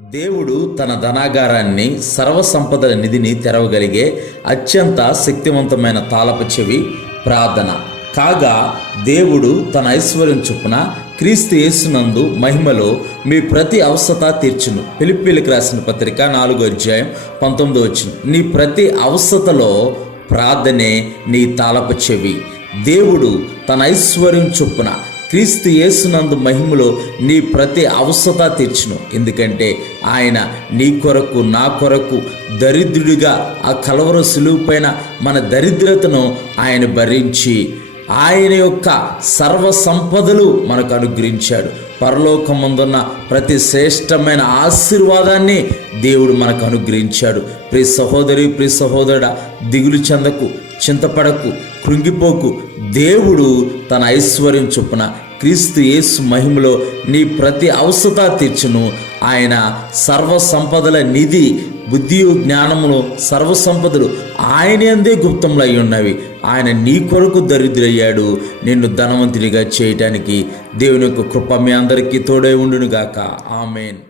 దేవుడు తన ధనాగారాన్ని సర్వసంపదల నిధిని తెరవగలిగే అత్యంత శక్తివంతమైన తాళపు చెవి ప్రార్థన. కాగా దేవుడు తన ఐశ్వర్యం చొప్పున క్రీస్తు యేసునందు మహిమలో మీ ప్రతి అవసరత తీర్చును. ఫిలిప్పీయులకు రాసిన పత్రిక 4:19. నీ ప్రతి అవసరతలో ప్రార్థనే నీ తాళపు చెవి. దేవుడు తన ఐశ్వర్యం చొప్పున క్రీస్తు యేసునందు మహిమలో నీ ప్రతి అవసరత తీర్చును. ఎందుకంటే ఆయన నీ కొరకు నా కొరకు దరిద్రుడిగా ఆ కలవర సులువు పైన మన దరిద్రతను ఆయన భరించి ఆయన యొక్క సర్వ సంపదలు మనకు అనుగ్రహించాడు. పరలోకమందున్న ప్రతి శ్రేష్టమైన ఆశీర్వాదాన్ని దేవుడు మనకు అనుగ్రహించాడు. ప్రియ సహోదరి, ప్రియ సహోదరుడా, దిగులు చెందకు, చింతపడకు, కృంగిపోకు. దేవుడు తన ఐశ్వర్యం చొప్పున క్రీస్తు యేసు మహిమలో నీ ప్రతి అవసరత తీర్చును. ఆయన సర్వ సంపదల నిధి, బుద్ధియు జ్ఞానమును సర్వ సంపదలు ఆయన యందే గుప్తములు అయి ఉన్నవి. ఆయన నీ కొరకు దరిద్రయ్యాడు నిన్ను ధనవంతునిగా చేయటానికి. దేవుని యొక్క కృప మీ అందరికీ తోడై ఉండునుగాక. ఆమేన్.